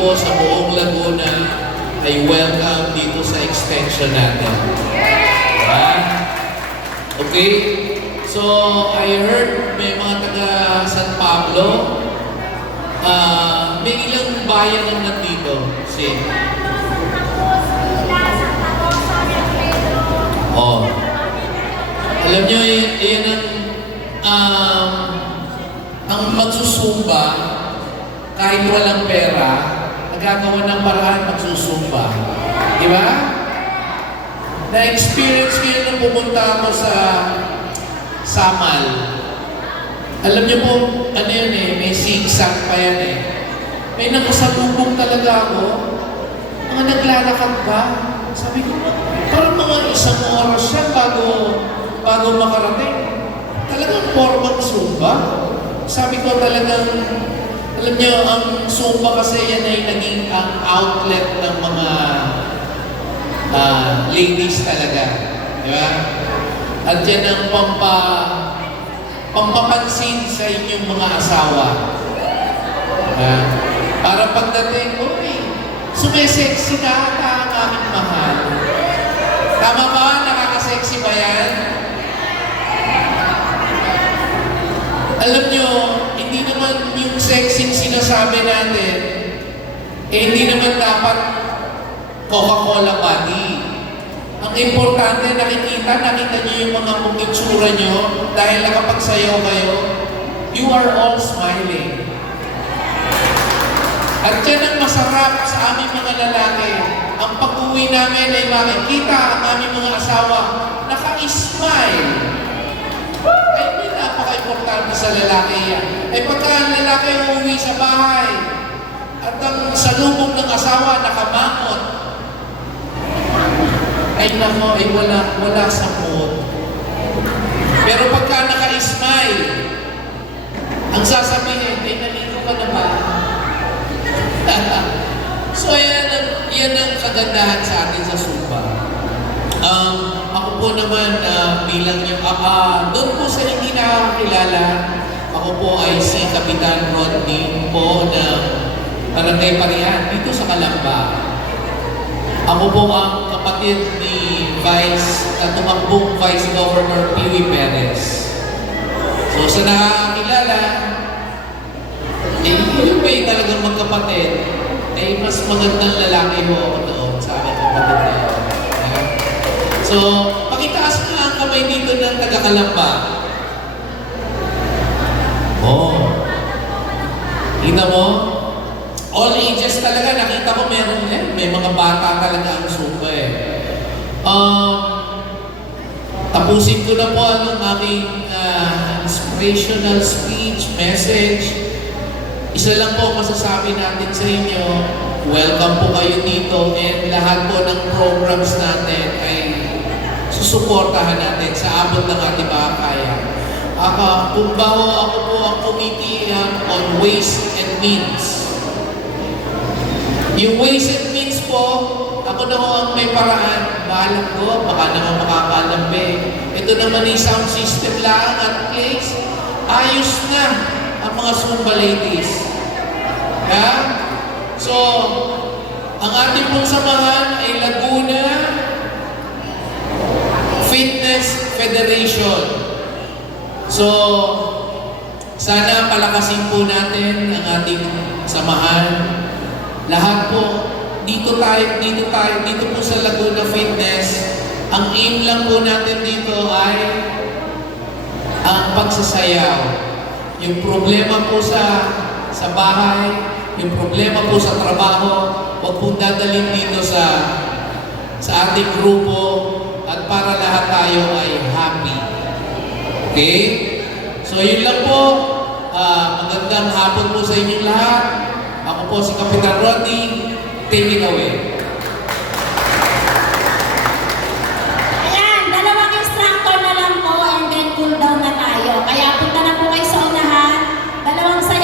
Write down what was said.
po sa buong Laguna ay welcome dito sa extension natin. Diba? Okay? So, I heard may mga taga San Pablo. May ilang bayan ang nandito. Oh. Alam nyo, yan ang magsusumba, kahit walang pera, nagagawa ng paraan magsusumba. Di ba? Na-experience ko yun nung pumunta ako sa Samal. Alam niyo po, ano yun may zigzag pa yan May nakasalubong talaga ako, mga naglalakad ba? Sabi ko, parang mga isang oras siya bago makarating. Talagang formang zumba. Sabi ko talagang, alam niyo, ang zumba kasi yan ay naging ang outlet ng mga ladies talaga. Di ba? At yan ang pampapansin sa inyong mga asawa. Para pagdating, sumesexy na ata ang aming mahal. Tama ba? Nakakasexy ba yan? Alam nyo, hindi naman yung sexy sinasabi natin, hindi naman dapat Coca-Cola body. Ang importante, nakita nyo yung mga itsura nyo dahil nakapagsayaw kayo, you are all smiling. At yan ang masarap sa aming mga lalaki. Ang pag-uwi namin ay makikita ang aming mga asawa naka-smile. Ay, may napaka-importante sa lalaki yan. Ay pagka ang lalaki uuwi sa bahay at ang salubong ng asawa nakamangot, ay nako, ay wala sa mood. Pero pagka naka-smile, ang sasabihin, ay naligo ka na ba? So yan ang kagandahan sa atin sa Zumba. Ako po naman bilang yung doon po sa hindi nakakilala, ako po ay si Kapitan Rodney po ng Barangay Parihan dito sa Calamba. Ako po ang kapatid ni tumakbong Vice Governor Piwi Perez. So sa nakakilala, yung may talagang magkapatid, ay mas magandang lalaki mo ako doon sa aking kapatid na yun. So, pakitaas na ang kamay dito ng taga-Calamba. Kita mo? All ages talaga, nakita ko meron may mga bata talaga ang Zumba Tapusin ko na po ang aming inspirational speech, message. Isa lang po masasabi natin sa inyo, welcome po kayo dito and lahat po ng programs natin ay susuportahan natin sa abot ng ating makakaya. Kumbaho ako po ang committee on ways and means. Yung ways and means po, ako na ho ang may paraan. Bahalang ko, baka naman makakalambe. Ito naman yung sound system lang at place. Ayos na ang mga Zumba ladies. So, ang ating pong samahan ay Laguna Fitness Federation. So, sana palakasin po natin ang ating samahan. Lahat po, dito po sa Laguna Fitness, ang aim lang po natin dito ay ang pagsasayaw. Yung problema po sa bahay, yung problema po sa trabaho, huwag pong dadalhin dito sa ating grupo at para lahat tayo ay happy. Okay? So yun lang po. Magandang hapon po sa inyong lahat. Ako po si Kapitan Rodney. Take it away.